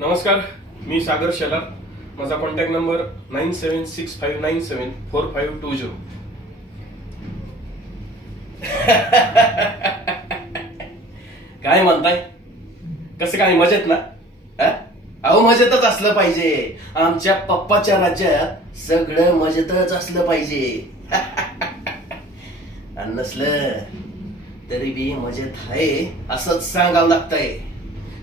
नमस्कार, मी सागर शेलार. माझा contact number 9765974520. काय म्हणताय? कसं काय, मजेत ना? अहो, मजेतच असलं पाहिजे. आमच्या पप्पाच्या राज्यात सगळं मजेतच असलं पाहिजे. आणि नसलं तरी बी मजेत आहे असंच सांगावं लागतंय,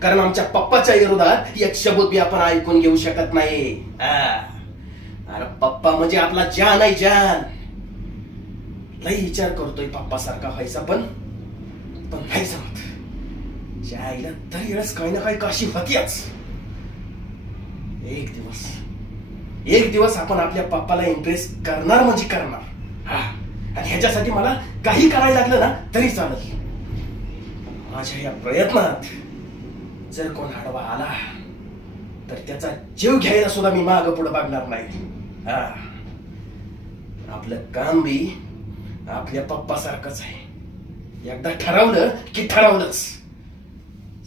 कारण आमच्या पप्पाच्या विरोधात एक शब्द बी आपण ऐकून घेऊ शकत नाही. अरे पप्पा म्हणजे आपला जान आहे, जान. लई विचार करतोय पप्पा सारखा व्हायचा, पण नाही जमत. जायला तरी वेळेस काही ना काही काशी होतीच. एक दिवस आपण आपल्या पप्पाला इम्प्रेस करणार म्हणजे करणार. आणि ह्याच्यासाठी मला काही करायला लागलं ना तरी चालेल. माझ्या या प्रयत्नात जर कोण आडवा आला तर त्याचा जीव घ्यायला सुद्धा मी माग पुढे बघणार नाही. आपलं काम बी आपल्या पप्पा सारखंच आहे. एकदा ठरवलं की ठरवलंच.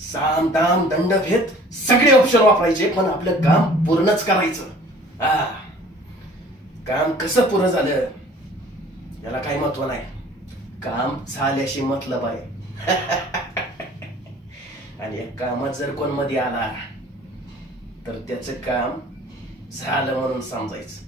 साम दाम दंडभेद सगळे ऑप्शन वापरायचे, पण आपलं काम पूर्णच करायचं. काम कसं पूर्ण झालं याला काही महत्व नाही. काम झाल्याशी मतलब आहे. आणि या कामात जर कोण मध्ये आला तर त्याचं काम झालं म्हणून समजायचं.